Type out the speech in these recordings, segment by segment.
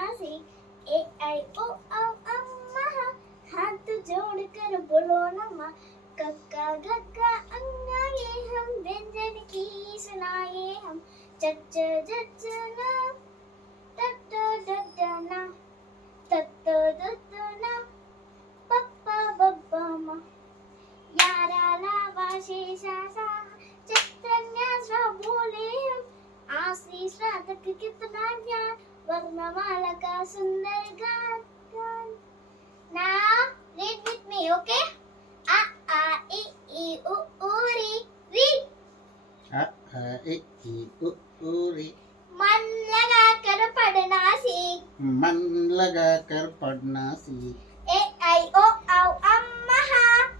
पढ़ना सीख। ए आई ओ औ अम्मा, हाथ जोड़कर बोलो नमः। कक्का घक्का अंगा ये हम व्यंजन की सुनाए हम। चच जचना टट डडना तत दतना पप्पा बब्बा मा। यारा लावा शेषा सा चित्रन्यास बोले हम। आशीष तक कितना ज्ञान, वर्णमाला का सुंदर गान गान। Now read with me, okay? A a I I U U री read. अ आ इ ई उ ऊ री। मन लगा कर पढ़ना सीख। मन लगा कर पढ़ना सीख। ए आई ओ औ अम्मा,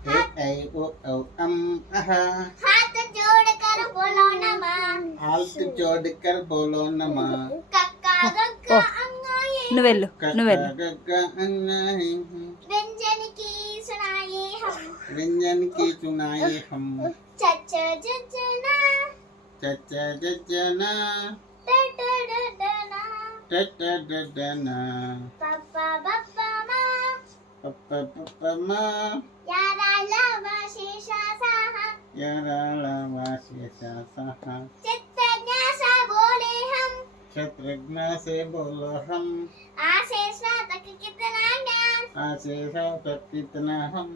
ए ऐ ओ औ अम आहा। हाथ जोड़ कर बोलो नमः। हाथ जोड़ कर बोलो नमः। कक्का गक्का अंगा ये నువ్వు వెళ్ళు నువ్వు వెళ్ళు कक्का गग्गा अंगाए हम। व्यंजन की सुनाए हम। व्यंजन की सुनाए हम। चच जजना चचा जजना टट डडना टट डडना पप्पा बप्पा मा। पप्पा पप्पा मा। यारा लावा शेषा साहा यारा लावा शेषा साहा। चित्रज्ञासा बोले हम। शत्रुघ्न से बोलो हम। आशे स्नातक कितना ज्ञान, आशे तक कितना हम।